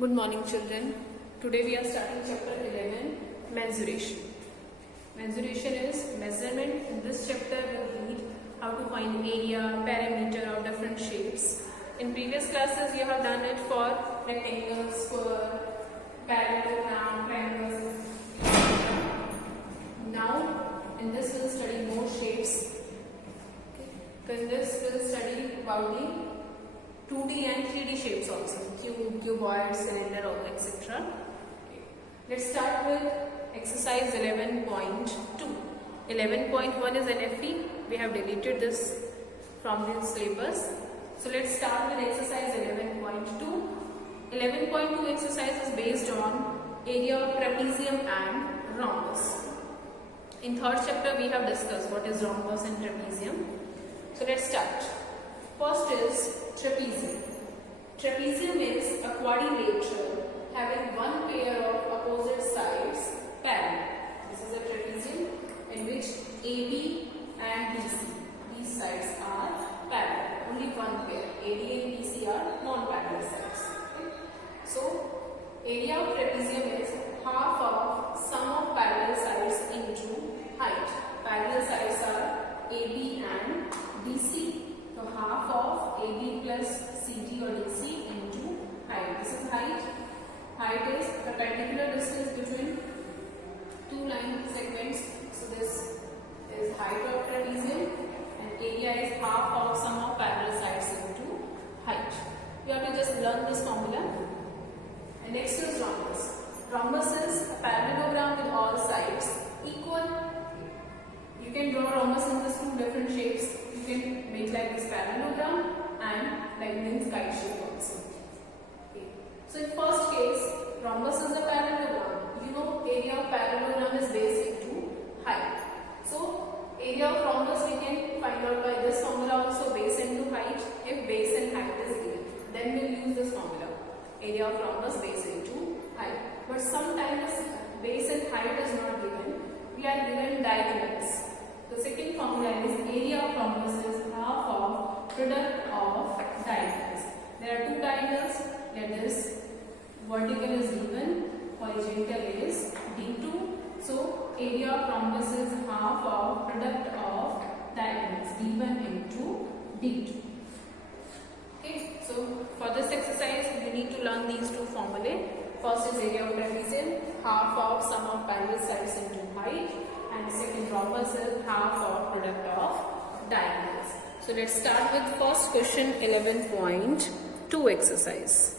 Good morning, children. Today we are starting chapter 11, mensuration. Mensuration is measurement. In this chapter we read how to find area, perimeter of different shapes. In previous classes you have done it for rectangle, square, parallelogram, triangles. Now in this we'll study more shapes. Okay. In this we'll study about the 2D and 3D shapes also, cube, cuboid, cylinder, etc. Okay. Let's start with exercise 11.2. 11.1 is NFE. We have deleted this from the syllabus. So let's start with exercise 11.2. 11.2 exercise is based on area of trapezium and rhombus. In third chapter we have discussed what is rhombus and trapezium. So let's start. First is trapezium. Trapezium is a quadrilateral having one pair of opposite sides parallel. This is a trapezium in which AB and BC, these sides are parallel. Only one pair. AD and BC are non-parallel sides. Okay. So, area of trapezium is half of sum of parallel sides into height. Parallel sides are AB and BC. So half of AB plus CD or DC into height. This is height. Height is the perpendicular distance between two line segments. So this is height of trapezium and area is half of sum of parallel sides into height. You have to just learn this formula. And next is rhombus. Rhombus is a parallelogram with all sides equal. You can draw rhombus in these two different shapes. You can make like this parallelogram and like this kite shape also. Okay. So in first case, rhombus is a parallelogram. You know area of parallelogram is base into height. So area of rhombus we can find out by this formula also, base into height. If base and height is given, then we will use this formula. Area of rhombus base into height. But sometimes base and height is not given. We are given diagonals. The second formula is area of rhombus is half of product of diagonals. There are two diagonals. Let this vertical is d1, horizontal is d2. So area of rhombus is half of product of diagonals d1 into d2. Okay. So for this exercise you need to learn these two formulae. First is area of trapezium, half of sum of parallel sides into height. And second rhombus is half of product of diagonals. So let's start with first question 11.2 exercise.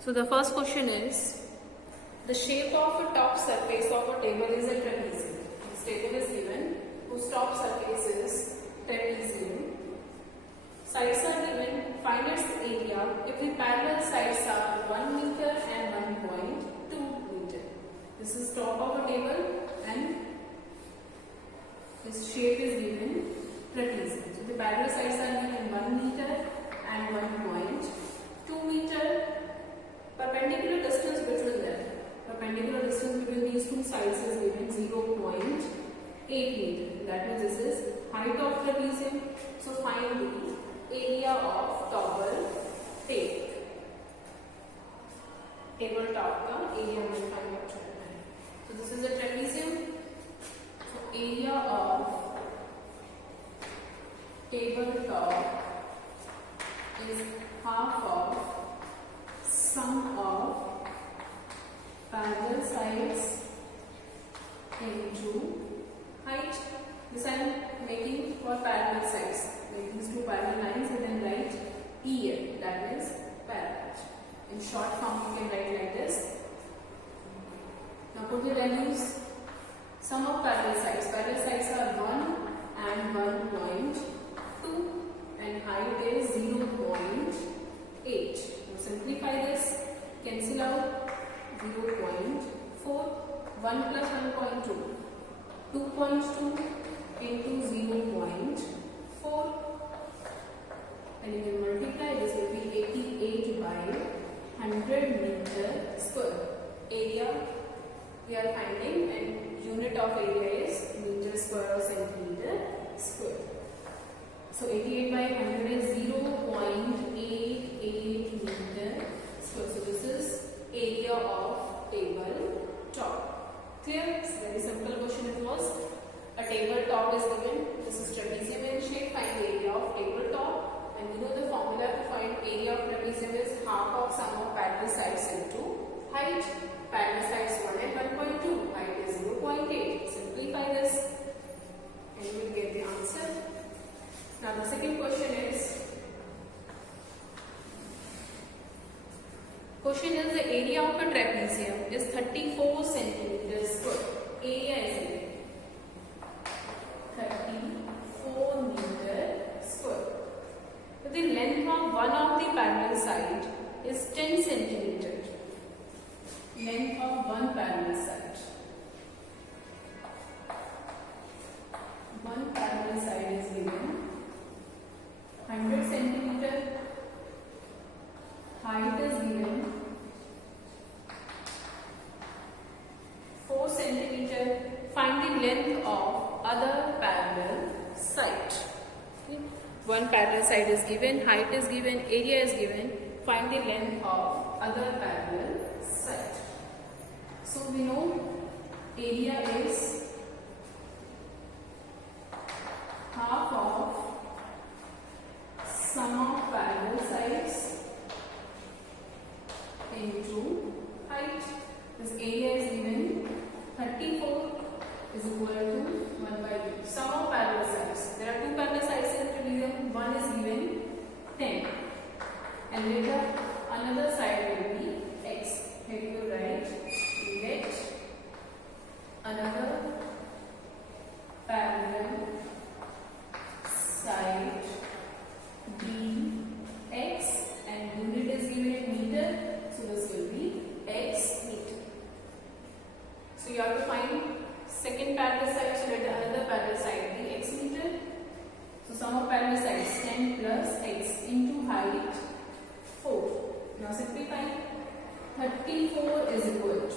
So the first question is, the shape of a top surface of a table is a trapezium. This table is given whose top surface is trapezium. Sides are given, find its area if the parallel sides are 1 meter and 1.2 meter. This is top of a table and this shape is given trapezium. So the parallel sides are given 1 meter and 1.2 meter. Perpendicular distance between them. Perpendicular distance between these two sides is given 0.8 meter. That means this is height of trapezium. So find the area of table. Tabletop का area will find out. So this is a trapezium. So area of tabletop is half of sum of parallel sides into height. This I am making for parallel sides. Like these two parallel lines and then write EL, that means parallel. In short form you can write like this. Now put the values. Sum of parallel sides. Parallel sides are 1 and 1.2 and height is 0.8. Now simplify this. Cancel out 0.4. 1 plus 1.2. 2.2 into 0.4. And you can multiply this will be 88 by 100 meter square. Area we are finding and unit of area is meter square or centimeter square. So 88 by 100 is 0.88 meter half of sum of parallel sides into height. Parallel sides 1 and 1.2. Height is 0.8. Simplify this and you will get the answer. Now the second question is the area of a trapezium is 34 centimeters square. Area is 34 meter square. So the length of one of the parallel side is 10 centimeter. Length of one parallel side. One parallel side is given 100 centimeter. Height is given 4 centimeter. Find the length of other parallel side. Okay. One parallel side is given, height is given, area is given. Find the length of other parallel side. So we know area is half of sum of parallel sides into height. This area is given 34 is equal to 1 by 2. Sum of parallel sides. There are two parallel sides in trapezium. One is given 10 and later another side will be x. Here you write let another parallel side be x and unit is given in meter. So this will be x meter. So you have to find second parallel side, so let another parallel side be x meter. So sum of parallel sides 10 plus x into height 4. Now simplify. 34 is equal to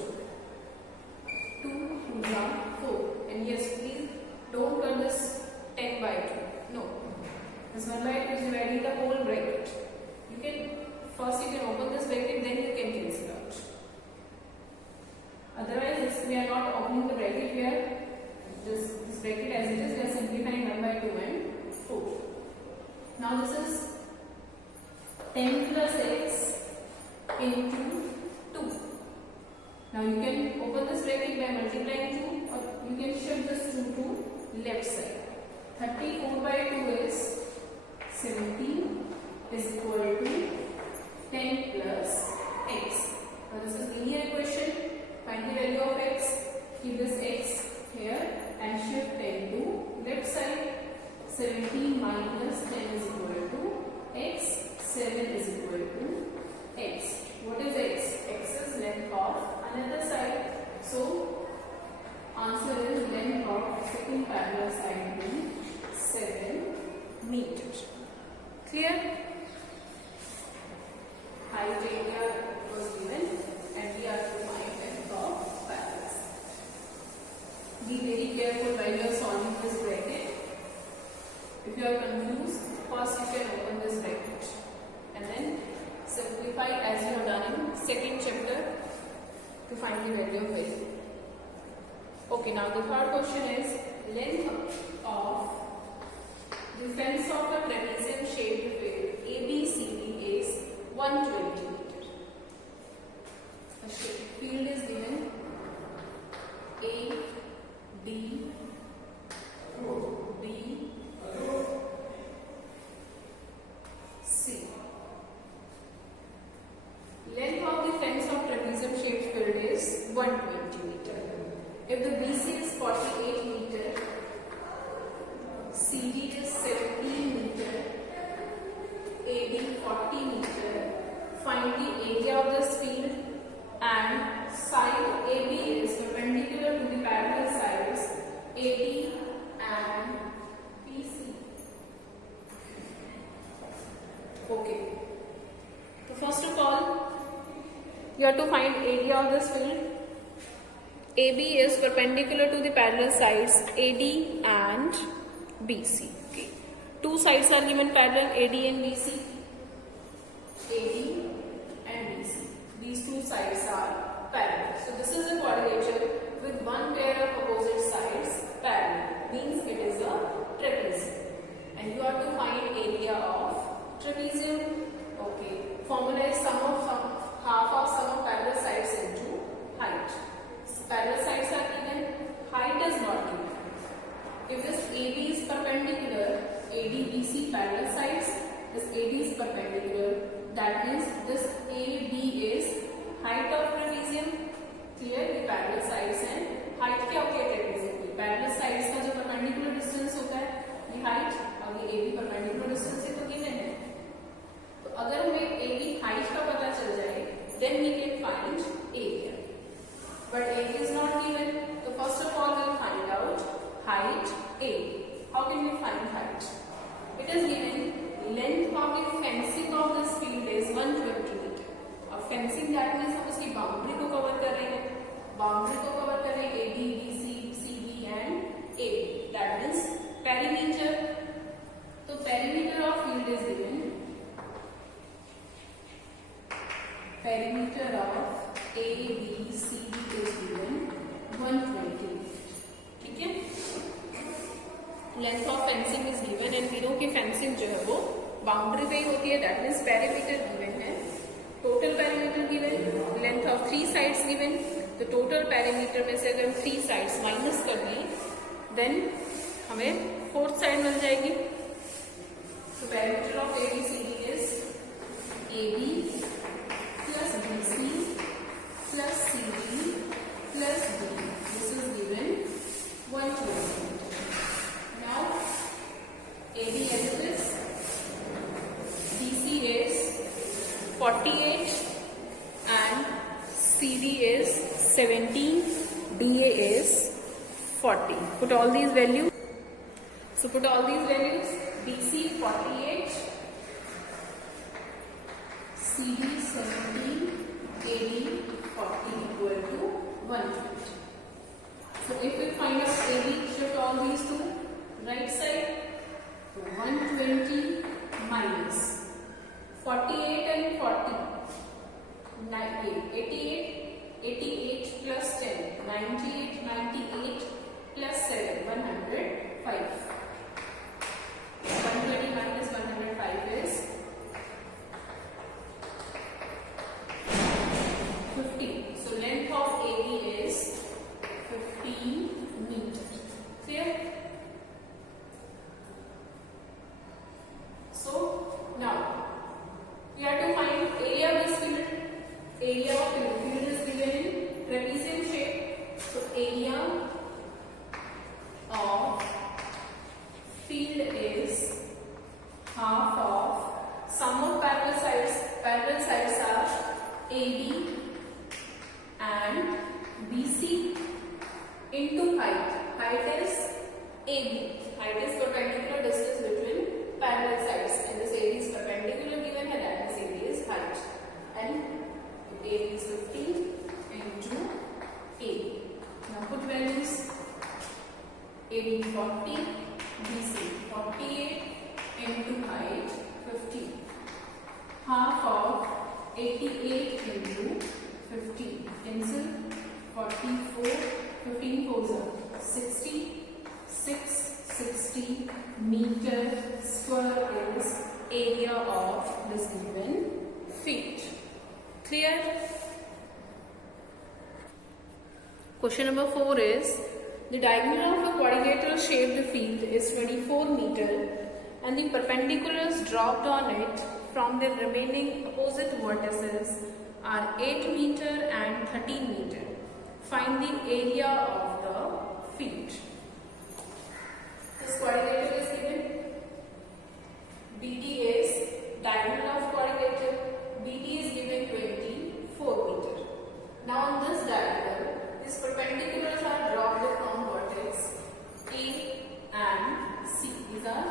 2 2 4. And yes, please don't cut this 10 by 2. No. This 1 by 2 is dividing the whole bracket. You can first open this bracket, then you can cancel out. Otherwise, we are not opening the bracket here. This bracket as it is, we are simplifying 1 by 2 and 4. Now this is 10 plus x into 2. Now you can open this bracket by multiplying 2 or you can shift this 2 to left side. 34 by 2 is 17 is equal to 10 plus x. Now this is linear equation. Find the value of x. Keep this x here and shift 10 to left side. 17 minus 10 is equal to x. 7 is equal to x. What is x? X is length of another side. So answer is length of second parallel side being 7 meters. Clear? Height, area was given and we are to find length of parallels. Be very careful while you are solving this bracket. If you are confused, first you can open this bracket and then simplify as you have done in second chapter to find the value of y. Okay, now the third question is length of the fence of a trapezium shaped field ABCD is 120 meter. A field is given A, D, B, C. Length of the fence of trapezium shaped field is 120 meter. If the BC is 48 meter, CD is 17 meter, AD 40 meter, find the area of this field and side AB is perpendicular to the parallel sides AD and BC. Okay. So first of all, you have to find area of this field. AB is perpendicular to the parallel sides AD and BC. Okay. Two sides are given parallel, AD and BC. AD and BC. These two sides are parallel. So this is a quadrature with one pair of opposite sides parallel. Means it is a trapezium. And you have to find area of trapezium. Okay. Formula is sum of That means this AB is height of trapezium. Clear? ये parallel sides हैं. Height क्या होती है trapezium की? Parallel sides का जो perpendicular distance होता है, ये height और ये AB perpendicular distance से तो given है. तो अगर हमें AB height का पता चल जाए, then we can find area. But area is not given. So first of all, we'll find out height A. How can we find height? It is given. Length of the fencing of this field is 120 meter. और fencing that means हम उसकी boundary को cover कर रहे हैं. Boundary को cover कर रहे हैं AB, BC, CB and AB. That means perimeter. तो perimeter of field is given. Perimeter of A, B, C is given 120. ठीक है? Length of fencing is given and we know कि fencing जो है वो बाउंड्री पे ही होती है. दैट मीन्स पेरीमीटर गिवन है. Total perimeter given. Length of 3 sides given. तो टोटल पेरीमीटर में से अगर हम 3 साइड्स माइनस कर दें देन हमें 4th साइड मिल जाएगी. तो perimeter of ABCD is AB plus BC plus CD plus D. This is given 120. Now AB as it is. BC is 48 and CD is 17, DA is 40. Put all these values. So put all these values. BC 48, CD 17, AD 40 equal to 120. So if we find out AD, shift all these to right side. So 120 minus 48 and 40, 88 plus 10, 98, 98 plus 7, 105. 120 minus 105 is 15. So length of AB is 15 meters. Clear? So now we have to find area of this field. Area of field. Field is given in trapezium shape. So area of field is half of sum of parallel sides. Parallel sides are AB and BC into height. Height is AB. Height is perpendicular distance between parallel sides. And this AB is perpendicular given and that means AB is height. And AB is 15 into A. Now put values. AB 40, BC 48 into height 15. Half of 88 into 15. Cancel. 44, 15 goes up. 60, 660 meter square is area of this given field. Clear? Question number 4 is the diagonal of a quadrilateral shaped field is 24 meter and the perpendiculars dropped on it from the remaining opposite vertices are 8 meter and 13 meter. Find the area of the field. This quadrilateral is given. BD is diagonal of quadrilateral. BD is given 24 meter. Now on this diagonal, these perpendiculars are dropped from vertex A and C. These are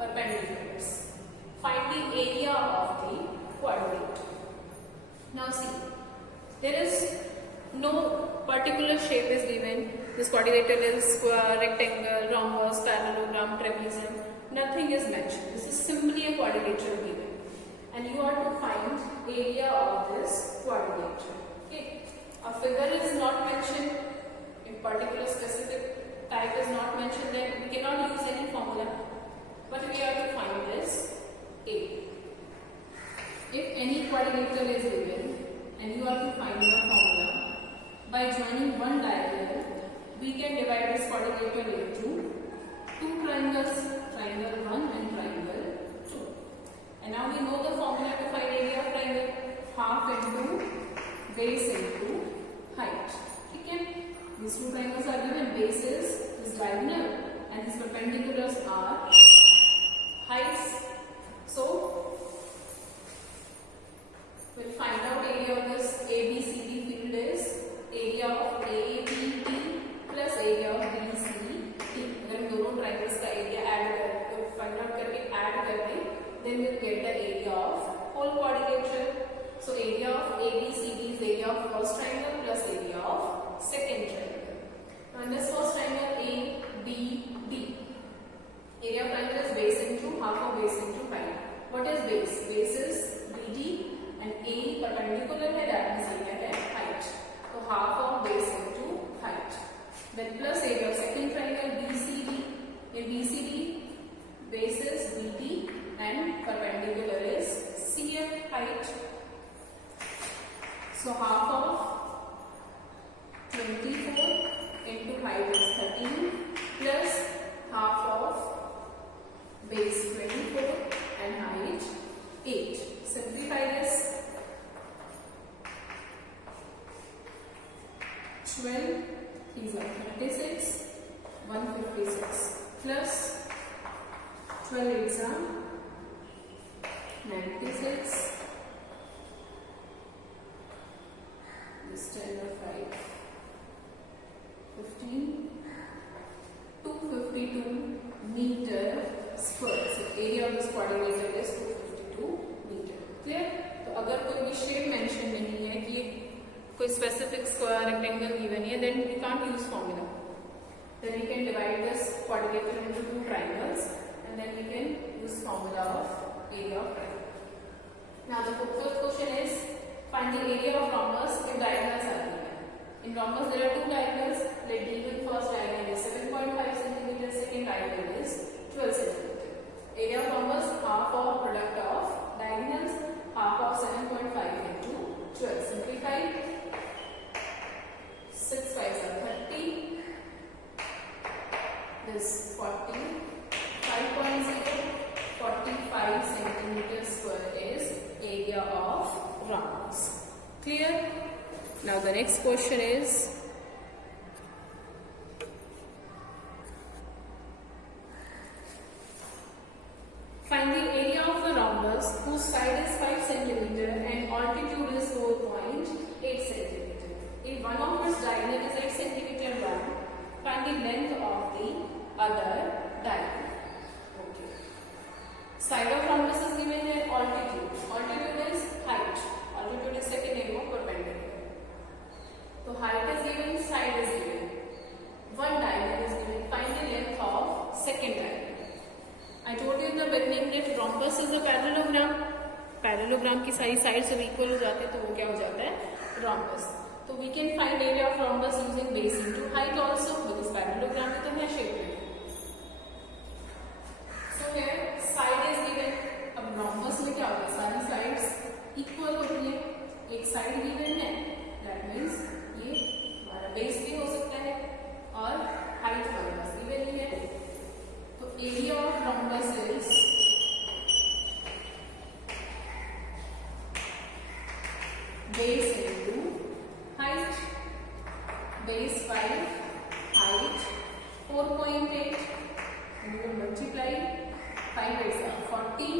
perpendiculars. Find the area of the quadrilateral. Now see, there is no particular shape is given. This quadrilateral is square, rectangle, rhombus, parallelogram, trapezium. Nothing is mentioned. This is simply a quadrilateral given. And you are to find area of this quadrilateral. Okay. A figure is not mentioned. In particular specific type is not mentioned. Then we cannot use any formula. But we are to find this A. If any quadrilateral is given and you are to find the formula, by joining one diagonal, we can divide this quadrilateral into two triangles, triangle 1 and triangle 2. And now we know the formula to find area of triangle. base into height. ठीक है, these two triangles are given. Base is diagonal and these perpendiculars are heights. So we'll find out area of this ABCD field is area of ABD plus area of BCD. अगर हम दोनों triangles का area find out करके add कर दें, then we'll get the area of whole quadrilateral. So area of ABCD is area of first triangle plus area of second triangle. Now in this first triangle ABD, area of triangle is base into half of base into height. What is base? Base is BD and A perpendicular है, that means area है height. So half of base into height. Then plus area of second triangle BCD. In BCD, base is BD and perpendicular is CF height. So half of 24 into height is 13 plus half of base 24 and height 8. Simplify this. 12 is 36, 156 plus 12 is 96. This 10 or 5, 15, 252 meter square. So area of this quadrilateral is 252 meter. Clear? तो अगर कोई भी shape mention नहीं है कि कोई specific square rectangle given है, then we can't use formula. Then we can divide this quadrilateral into two triangles and then we can use formula of area of triangle. Now the fourth question is find the area of rhombus if diagonals are given. In rhombus there are two diagonals. Let D1 first diagonal is 7.5 cm, second diagonal is 12 cm. Area of rhombus half of product of diagonals, half of 7.5 into 12. Simplify. 6 5s are 30. This 40. 5.0. 45 centimeter square is area of rhombus. Clear? Now the next question is find the area of the rhombus whose side is 5 centimeter and altitude is 4.8 centimeter. If one of its diagonal is 8 centimeter long, find the length of the other diagonal. Okay. Side of rhombus is given here altitude. Altitude is height. Altitude is second name of perpendicular. So height is given, side is given. One diagonal is given. Find the length of second diagonal. I told you in the beginning that rhombus is a parallelogram. Parallelogram की सारी sides जब equal हो जाते हैं तो वो क्या हो जाता है rhombus. So we can find area of rhombus using base into height also because parallelogram में तो है shape में. So here side is given. अब rhombus में क्या होगा? सारी sides equal होती है. एक side given है. That means ये हमारा base भी हो सकता है और height हमारे given ही है. तो area of rhombus is base into height. Base 5, height 4.8. And we will multiply 5 is 40.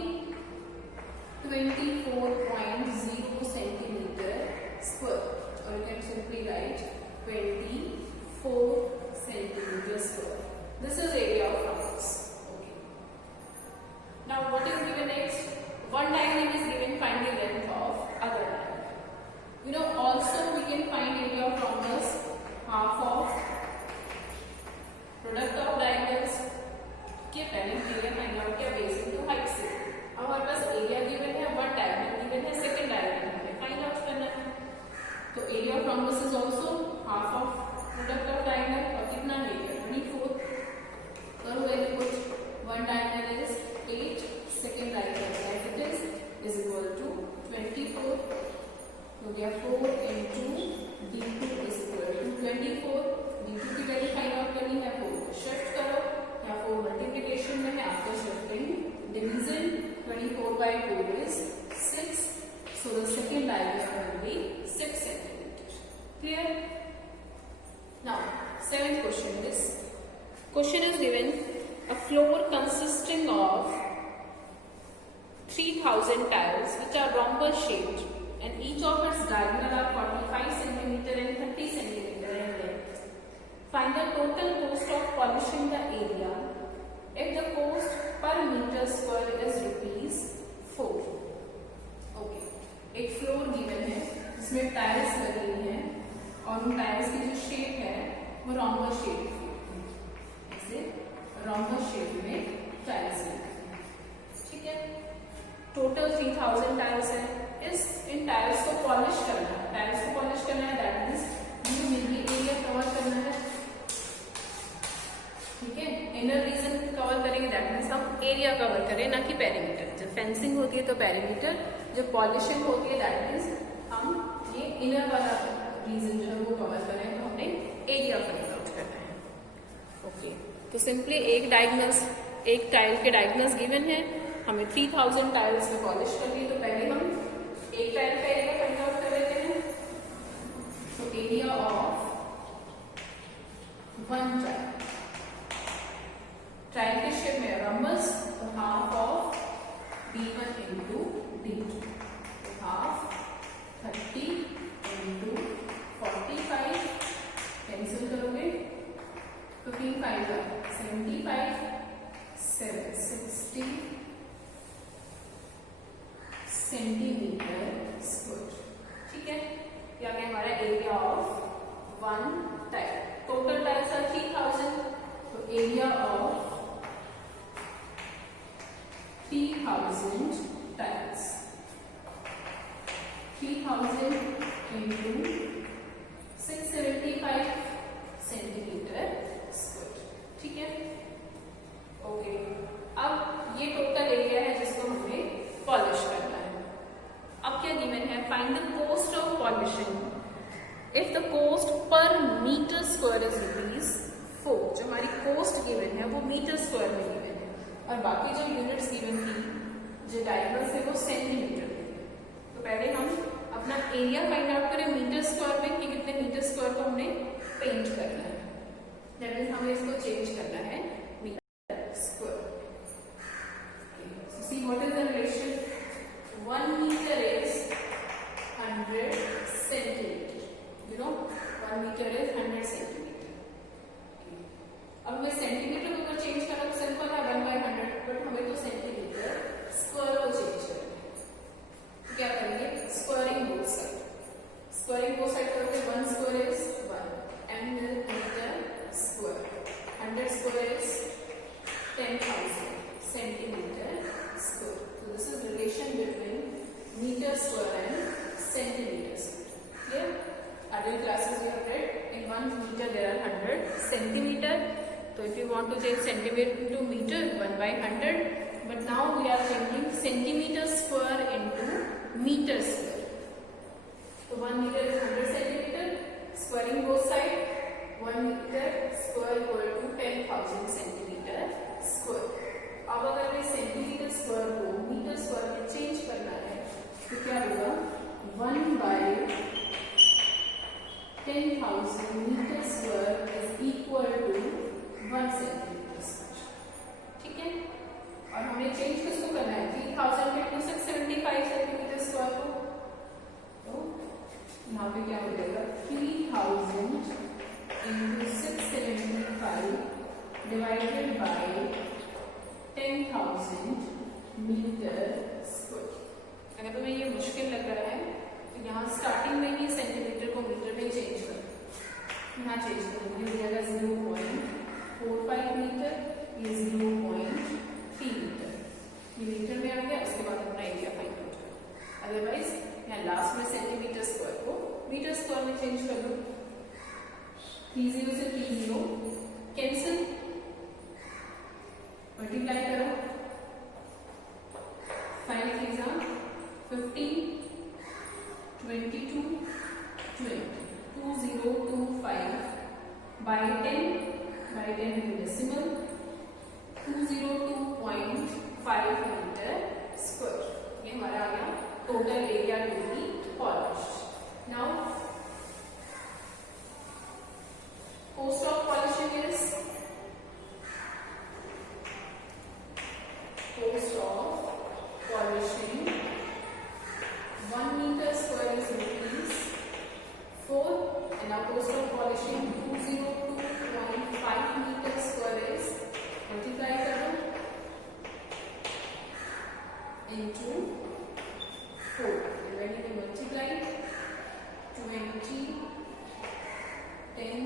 24.0 centimeter square. Or you can simply write 24 centimeter square. This is area of rhombus. Okay. Now what is given next? One diagonal is given. Find the length of other diagonal. You know also we can find area of rhombus half of product of diagonals. के पहले area find out क्या base into height से. अब हमारे पास area given है, one diagonal given है, second diagonal हमें find out करना है. तो area of rhombus is also half of product of diagonal और कितना है? 24. करो value put. One diagonal is 8, second diagonal as it is equal to 24. So therefore into d2 is equal to 24. d2 की value find out करनी है, 4 shift करो. यहाँ 4 multiplication में है, after shifting division 24 by 4 is 6. So the second diagonal will be 6 centimeters. Clear? Now, seventh question. This question is given: a floor consisting of 3000 tiles which are rhombus shaped and each of its diagonal are 45 centimeter and 30 centimeter in length. Find the total cost of polishing the area if the cost per meter square is rupees 4. Okay, एक floor given है जिसमें tiles लगी हुई हैं और उन tiles की जो शेप है वो रॉम्बस शेप है, ऐसे रॉम्बस शेप में टाइल्स लगी है। ठीक है, टोटल 3000 टाइल्स है। इन टाइल्स को पॉलिश करना है, टाइल्स को पॉलिश करना है, दैट मीन्स जो मिली एरिया कवर करना है। ठीक है, इनर रीजन कवर करेंगे, दैट मीन्स हम एरिया कवर करें ना कि पेरीमीटर। जब फेंसिंग होती है तो पेरीमीटर, जब पॉलिशिंग होती है दैट मीन्स हम ये इनर वाला रीजन जो है वो कवर करें, तो हमने एरिया फाइंड आउट करना है। ओके, तो सिंपली एक टाइल के डायगोनल्स गिवन है, हमें 3000 टाइल्स में पॉलिश करनी है, तो पहले हम एक टाइल का एरिया फाइंड आउट कर लेते हैं। तो एरिया ऑफ वन टाइल के शेप में रम्बस, तो half of d1 into d2, half 30 into 45, cancel करोगे 15 5 75, 760 सेंटीमीटर स्क्वायर। ठीक है, ये आ गया हमारा area of one tile. Total tiles are 3000, तो area of 3000 tiles, 3000 into 675 centimetre square. ठीक है, ओके, अब ये टोटल एरिया है जिसको हमें पॉलिश करना है। अब क्या गिवन है? Find the cost of polishing if the cost per metre square is rupees 4। जो हमारी कॉस्ट गिवन है वो मीटर स्क्वायर में गिवन है और बाकी जो यूनिट्स गिवन थी, जो डायगोनल्स है वो सेंटीमीटर में। तो पहले हम अपना एरिया फाइंड आउट करें मीटर स्क्वायर में कि कितने मीटर स्क्वायर को हमने पेंट करना है, दैट मीन्स हमें इसको चेंज करना है metre square. See what is the relation? 1 meter is 100 centimeter. You know, 1 meter is 100 centimeter. अब मैं सेंटीमीटर को अगर चेंज करा तो सिंपल है 1/100, बट हमें तो सेंटीमीटर स्क्वायर को चेंज करना है। तो क्या करेंगे? Squaring both side. Squaring both side करोगे 1 square is 1 m metre square, 100 square is 10,000 centimeter square. So this is relation between meter square and centimeter square. Clear? Earlier classes we have read in 1 meter there are 100 centimeter. So if you want to change centimeter into meter, 1/100. But now we are changing centimeter square into meter square. So 1 meter is 100 centimeter. Squaring both side, 1 meter square equal to 10,000 centimeter square. अब अगर मैं centimetre square को metre square में change करना है तो क्या होगा? 1/10,000 metre square is equal to 1 centimetre square. ठीक है, और हमें चेंज किसको करना है? 3000 में 675 सेंटीमीटर स्क्वायर को। तो यहाँ पे क्या हो जाएगा? 3000 into 675 divided by 10,000 metre square. अगर तुम्हें ये मुश्किल लग रहा है तो यहाँ स्टार्टिंग में ही सेंटीमीटर को मीटर में चेंज करो। यहाँ चेंज करेंगे, हो जाएगा 0.45 मीटर, ये 0.3 मीटर, ये मीटर में आ गया। उसके बाद अपना एरिया फाइंड आउट करो। अदरवाइज यहाँ लास्ट में सेंटीमीटर स्क्वायर को मीटर स्क्वायर में चेंज कर दो। 30 से 30 कैंसिल, मल्टीप्लाई करो, 5 3 15, 22, 20, 2025 by 10 in decimal, 202.5 metre square. ये हमारा आ गया total area to be polished. Now population 202.5 metre square is, multiply करो into 4, and when you multiply 20, 10,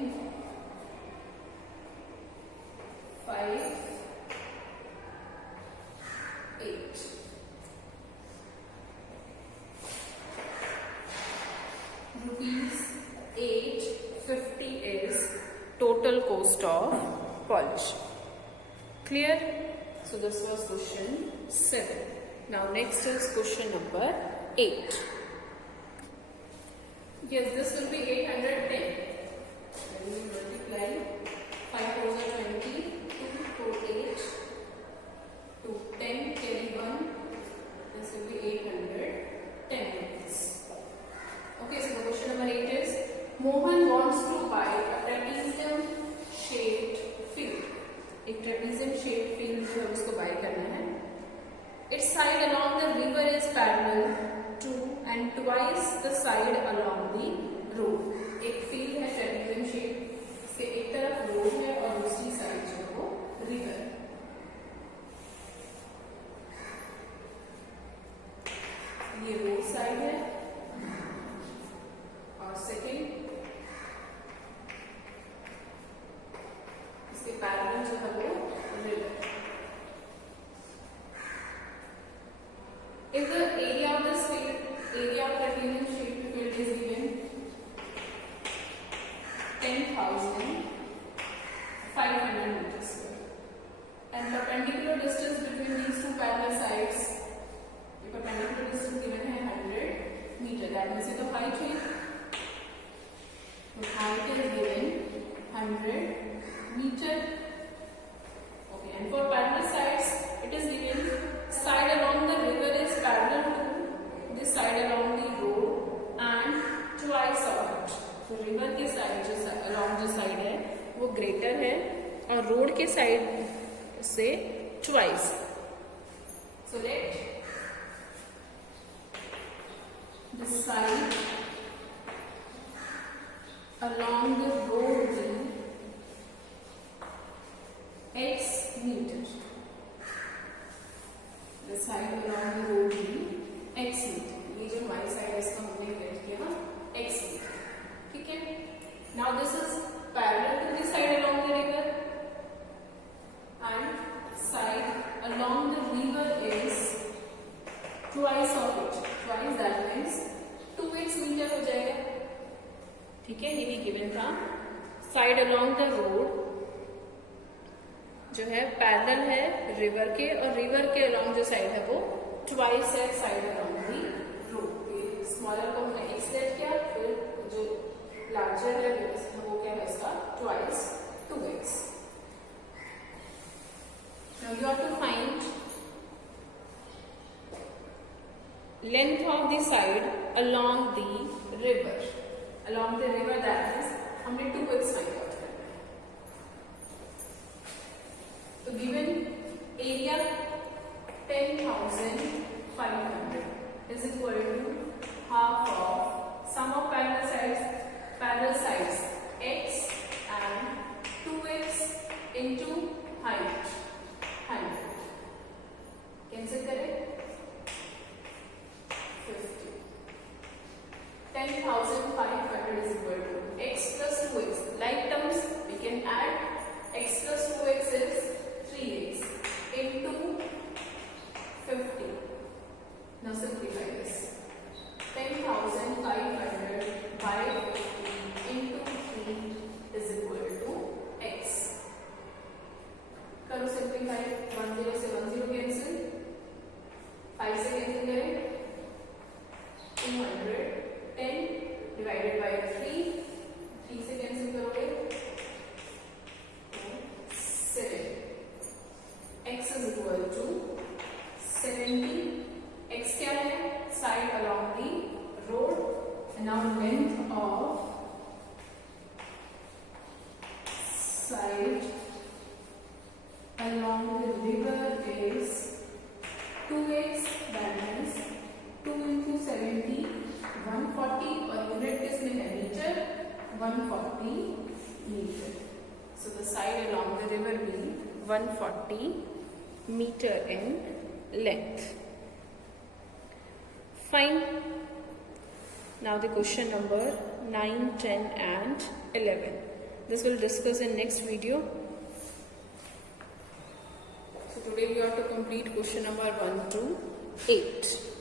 5, 8. Rupees 850 is total cost of polish. Clear? So this was question 7. Now next is question number 8. Yes, this will be 810. When we multiply 5020 to 8 to 10 carry 1, this will be 810 rupees. Okay, so the question number 8 is Mohan wants to buy a trapezium shaped field. एक trapezium shaped field जो है उसको buy करना है. Its side along the river is parallel to and twice the side along the road. एक field है trapezium shaped, से एक तरफ road है और दूसरी side जो है वो river. ये road side है और सेकेंड इसके पैरेलल जो है वो river. If the area of this field, area of trapezium shaped field is given 10,500 meters square, and perpendicular distance between these two parallel sides, the perpendicular distance given है 100 meter. That means the height है, the height is given 100 meter. Okay, and for parallel sides, it is given side along the river is parallel to this side along the road and twice of it. तो river के side जो along जो side है वो greater है और road के side से twice. So let the side along the road be x meter. The side along the road be x meter. ये जो हमारी साइड है इसका हमने गेट किया x meter. ठीक है. Now this is parallel to the side along the river and side along the river is twice of it. Twice that means 2x meter हो जाएगा. ठीक है, ये भी गिवन था. साइड अलोंग द रोड जो है पैरेलल है रिवर के और रिवर के अलोंग जो साइड है वो ट्वाइस है side along the road. Smaller को हमने एक्स लेट किया, फिर जो लार्जर है वो क्या है इसका twice 2x. Now you have to find length of the side along the river. Along the river, that is हमने 2x find out करना है. तो given area 10,500 is equal to half of sum of parallel sides x and 2x into height 100. Cancel करें 50. 10,500 is equal to x plus 2x. Like terms, we can add x plus 2x is 3x into 50. Now simplify this. 10,500 by 50 into 3 is equal to x. करो simplify. 10 से 10 cancel. 5 से cancel करें. 210 divided by 3. 3 से cancel करोगे 7. they will be 140 meter in length. Fine. Now the question number 9, 10 and 11. This will discuss in next video. So today we have to complete question number 1 to 8.